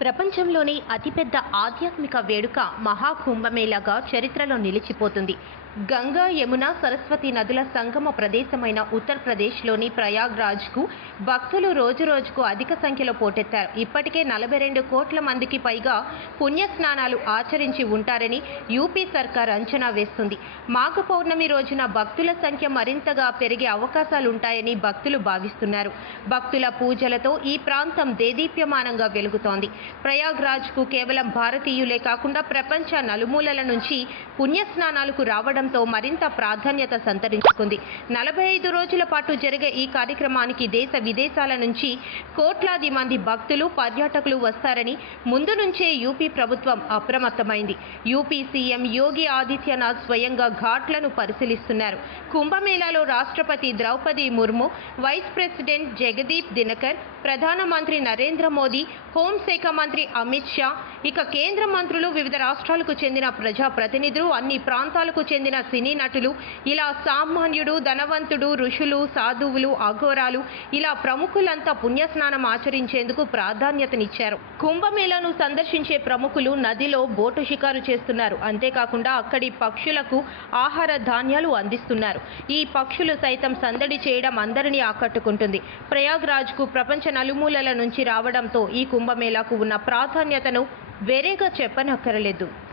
ప్రపంచంలోని అతిపెద్ద ఆధ్యాత్మిక వేడుక మహాకుంభమేళాగా చరిత్రలో నిలిచిపోతుంది. గంగా యమున సరస్వతి నదుల సంగమ ప్రదేశమైన ఉత్తరప్రదేశ్లోని ప్రయాగ్రాజ్కు భక్తులు రోజురోజుకు అధిక సంఖ్యలో పోటెత్తారు. ఇప్పటికే నలభై రెండు కోట్ల మందికి పైగా పుణ్యస్నానాలు ఆచరించి ఉంటారని యూపీ సర్కార్ అంచనా వేస్తుంది. మాఘ పౌర్ణమి రోజున భక్తుల సంఖ్య మరింతగా పెరిగే అవకాశాలుంటాయని భక్తులు భావిస్తున్నారు. భక్తుల పూజలతో ఈ ప్రాంతం దేదీప్యమానంగా వెలుగుతోంది. ప్రయాగ్రాజ్కు కేవలం భారతీయులే కాకుండా ప్రపంచ నలుమూలల నుంచి పుణ్యస్నానాలకు రావడంతో మరింత ప్రాధాన్యత సంతరించుకుంది. నలభై ఐదు రోజుల పాటు జరిగే ఈ కార్యక్రమానికి దేశ విదేశాల నుంచి కోట్లాది మంది భక్తులు పర్యాటకులు వస్తారని ముందు నుంచే యూపీ ప్రభుత్వం అప్రమత్తమైంది. యూపీ సీఎం యోగి ఆదిత్యనాథ్ స్వయంగా ఘాట్లను పరిశీలిస్తున్నారు. కుంభమేళాలో రాష్ట్రపతి ద్రౌపది ముర్ము వైస్ ప్రెసిడెంట్ జగదీప్ దినకర్ ప్రధానమంత్రి నరేంద్ర మోదీ హోంశాఖ మంత్రి అమిత్ షా ఇక కేంద్ర మంత్రులు వివిధ రాష్ట్రాలకు చెందిన ప్రజాప్రతినిధులు అన్ని ప్రాంతాలకు చెందిన సినీ నటులు ఇలా సామాన్యుడు ధనవంతుడు ఋషులు సాధువులు అఘోరాలు ఇలా ప్రముఖులంతా పుణ్యస్నానం ఆచరించేందుకు ప్రాధాన్యతనిచ్చారు. కుంభమేళను సందర్శించే ప్రముఖులు నదిలో బోటు షికారు చేస్తున్నారు. అంతేకాకుండా అక్కడి పక్షులకు ఆహార ధాన్యాలు అందిస్తున్నారు. ఈ పక్షులు సైతం సందడి చేయడం అందరినీ ఆకట్టుకుంటుంది. ప్రయాగ్రాజ్కు ప్రపంచ నలుమూలల నుంచి రావడంతో ఈ కుంభమేళాకు ఉన్న ప్రాధాన్యతను వేరేగా చెప్పనక్కరలేదు.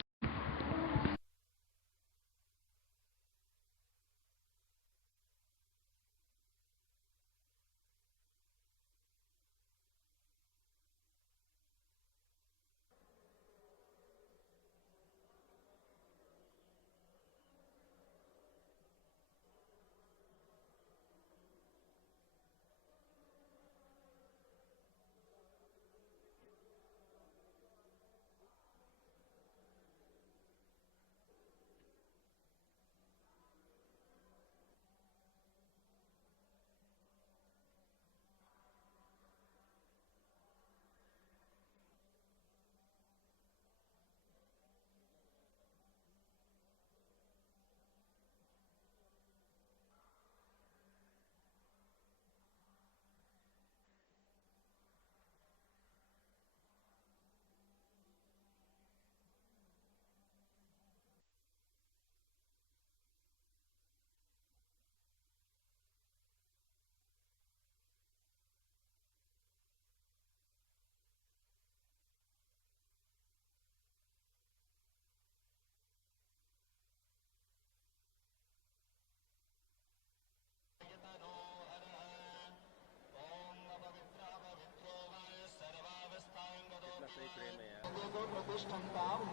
प्रतिष्ठन्ताम्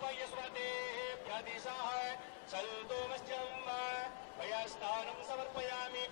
पयस्वते प्रदिशाः सन्तोमश्चम् भयस्थानम् समर्पयामि